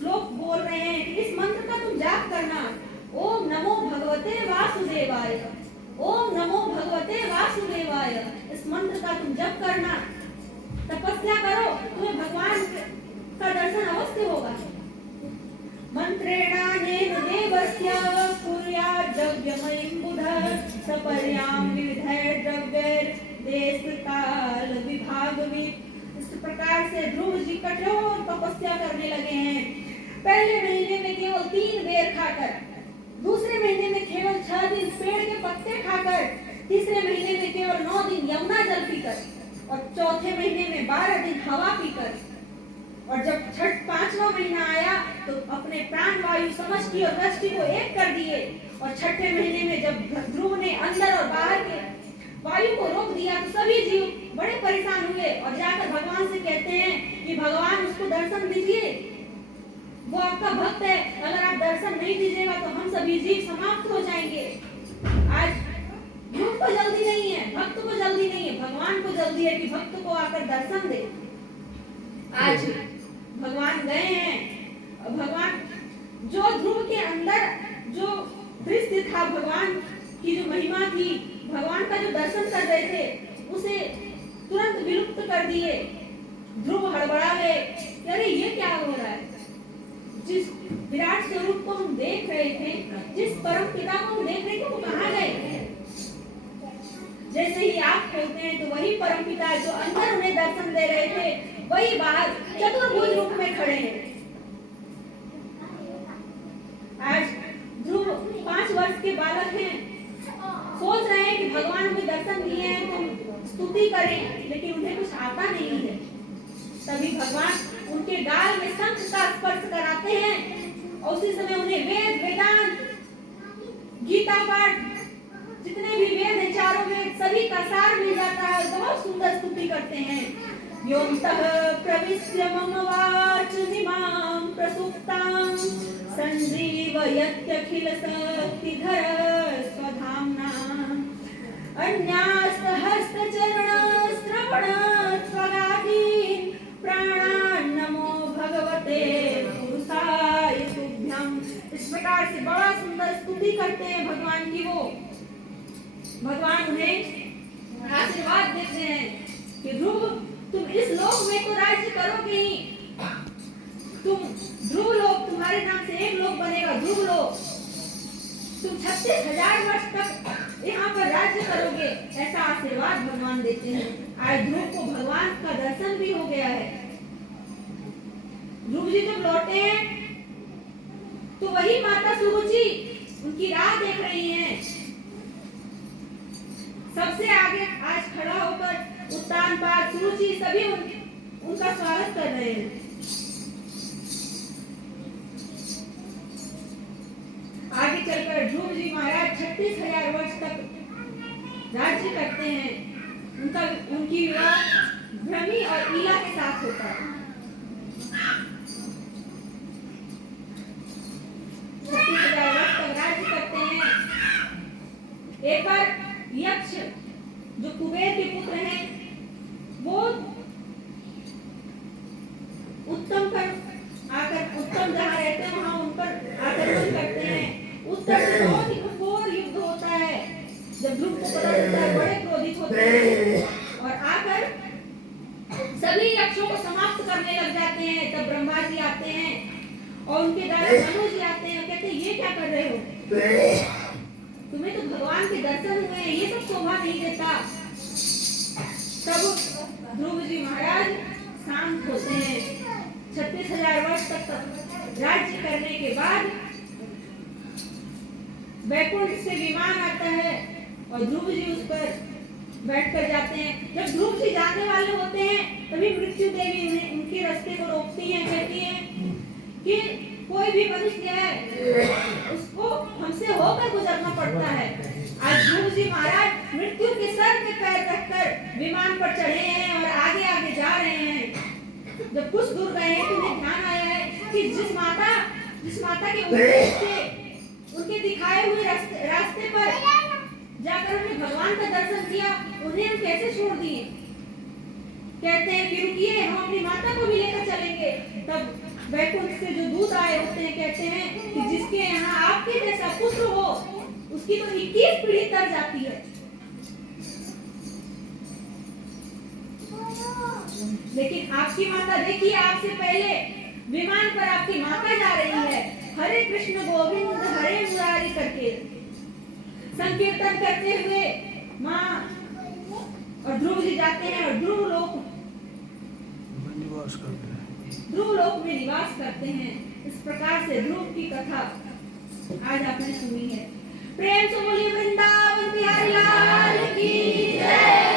श्लोक बोल रहे हैं कि इस मंत्र का तुम जाप करना। ओम नमो भगवते वासुदेवाय, ओम नमो भगवते वासुदेवाय। इस मंत्र का तुम जप करना, तपस्या करो, तुम्हें भगवान का दर्शन अवश्य होगा। मंत्रेणानेन देवस्य कुर्यात् द्रव्यमयं बुधः सपर्यां विविधैर्द्रव्यैर् देशकाल विभागवित्। इस प्रकार से ध्रुव जी कठोर तपस्या करने लगे हैं। पहले महीने में केवल 3 बेर खाकर, दूसरे महीने में केवल 6 दिन पेड़ के पत्ते खाकर, तीसरे महीने में केवल 9 दिन यमुना जल पीकर और चौथे महीने में 12 दिन हवा पीकर। और जब छठ 5वां महीना आया तो अपने प्राण वायु समष्टि और वृष्टि को एक कर दिए। और छठे महीने में जब ध्रुव ने अंदर और बाहर के वायु को रोक दिया तो सभी जीव बड़े परेशान हुए और जाकर भगवान से कहते हैं कि भगवान उसको दर्शन दीजिए, वो आपका भक्त है, अगर आप दर्शन नहीं दीजिएगा तो हम सभी जीव समाप्त हो जाएंगे। आज ध्रुव को जल्दी नहीं है, भक्त को जल्दी नहीं है, भगवान को जल्दी है कि भक्त को आकर दर्शन दे। आज भगवान गए हैं। भगवान जो ध्रुव के अंदर जो दृश्य था, भगवान की जो महिमा थी, भगवान का जो दर्शन कर रहे थे, उसे तुरंत विलुप्त कर दिए। ध्रुव हड़बड़ा गए, अरे ये क्या हो रहा है। जिस विराट स्वरूप को हम देख रहे थे, जिस परम पिता को हम देख रहे थे, वो कहाँ गए। जैसे ही आप खोलते हैं तो वही परम पिता जो अंदर उन्हें दर्शन दे रहे थे, वही बाहर चतुर्भुज रूप में खड़े हैं। आज ध्रुव 5 वर्ष के बालक हैं, सोच रहे हैं कि भगवान हमें दर्शन दिए हैं तो स्तुति करें, लेकिन उन्हें कुछ आता नहीं है। तभी भगवान उनके गाल में शंख का स्पर्श कराते हैं और उसी समय उन्हें वेद, वेदांत, गीता पाठ, जितने भी वेद हैं, चारों वेद, सभी का सार मिल जाता है। बहुत सुंदर स्तुति करते हैं। योऽन्तः प्रविश्य मम वाचमिमां प्रसुप्तां सञ्जीवयत्यखिल शक्तिधर स्वधाम्ना अन्यास्तहस्तचरण श्रवण स्वगादीन् प्राणान् नमो भगवते पुरुषाय तुभ्यं। इस प्रकार से बड़ा सुंदर स्तुति करते हैं भगवान की। वो भगवान उन्हें आशीर्वाद देते हैं कि ध्रुव तुम इस लोक में तो राज्य करोगे ही, तुम ध्रुव लोक, तुम्हारे नाम से एक लोक बनेगा ध्रुव लोक, तुम 36,000 वर्ष तक यहाँ पर राज्य करोगे, ऐसा आशीर्वाद भगवान देते हैं। आज ध्रुव को भगवान का दर्शन भी हो गया है। ध्रुव जी जब लौटे हैं तो वही माता सुरुचि उनकी राह देख रही हैं। सबसे आगे आज खड़ा होकर उत्तानपाद, सुरुचि सभी उनका स्वागत कर रहे हैं। आगे चलकर ध्रुव जी महाराज 36,000 वर्ष तक राज्य करते हैं। उनकी विवाह भ्रमी और ईला के साथ होता है। 36,000 वर्ष तक राज्य करते हैं। एक बार यक्ष जो कुबेर के पुत्र हैं, वो उत्तम पर आकर, उत्तम जहाँ रहते हैं वहाँ उन पर आक्रमण करते हैं। उत्तम से बहुत ही घोर युद्ध होता है। जब ध्रुव को पता चलता है, बड़े क्रोधित होते हैं और आकर सभी यक्षों को समाप्त करने लग जाते हैं। तब ब्रह्मा जी आते हैं और उनके द्वारा मनु जी आते हैं, कहते हैं ये क्या कर रहे हो, तुम्हें तो भगवान के दर्शन हुए हैं, ये सब शोभा नहीं देता। तब ध्रुव जी महाराज शांत होते हैं। 36,000 वर्ष तक राज्य करने के बाद वैकुंठ से विमान आता है और ध्रुव जी उस पर बैठकर जाते हैं। जब ध्रुव जी जाने वाले होते हैं तभी मृत्यु देवी उन्हें उनके रास्ते को रोकती है, कहती है कि कोई भी मनुष्य है उसको हमसे होकर गुजरना पड़ता है। आज ध्रुव जी महाराज मृत्यु के सर पे पैर रखकर विमान पर चढ़े हैं और आगे आगे जा रहे हैं। जब कुछ दूर गए हैं तो उन्हें ध्यान आया है कि जिस माता के उपदेश से उनके दिखाए हुए रास्ते पर जाकर उन्हें भगवान का दर्शन किया, उन्हें हम कैसे छोड़ दिए। कहते हैं कि रुकिए, हम अपनी माता को भी लेकर चलेंगे। तब वैकुंठ से जो दूत आए होते हैं, कहते हैं कि जिसके यहाँ आपके जैसा पुत्र हो उसकी तो 21 पीढ़ी तर जाती है। लेकिन आपकी माता देखिए, आपसे पहले विमान पर आपकी माता जा रही है, हरे कृष्ण गोविंद हरे मुरारी करके संकीर्तन करते हुए माँ और ध्रुव जी जाते हैं और ध्रुव लोक में निवास करते हैं। इस प्रकार से ध्रुव की कथा आज आपने सुनी है। प्रेम से बोलिए वृंदावन बिहारी लाल की जय।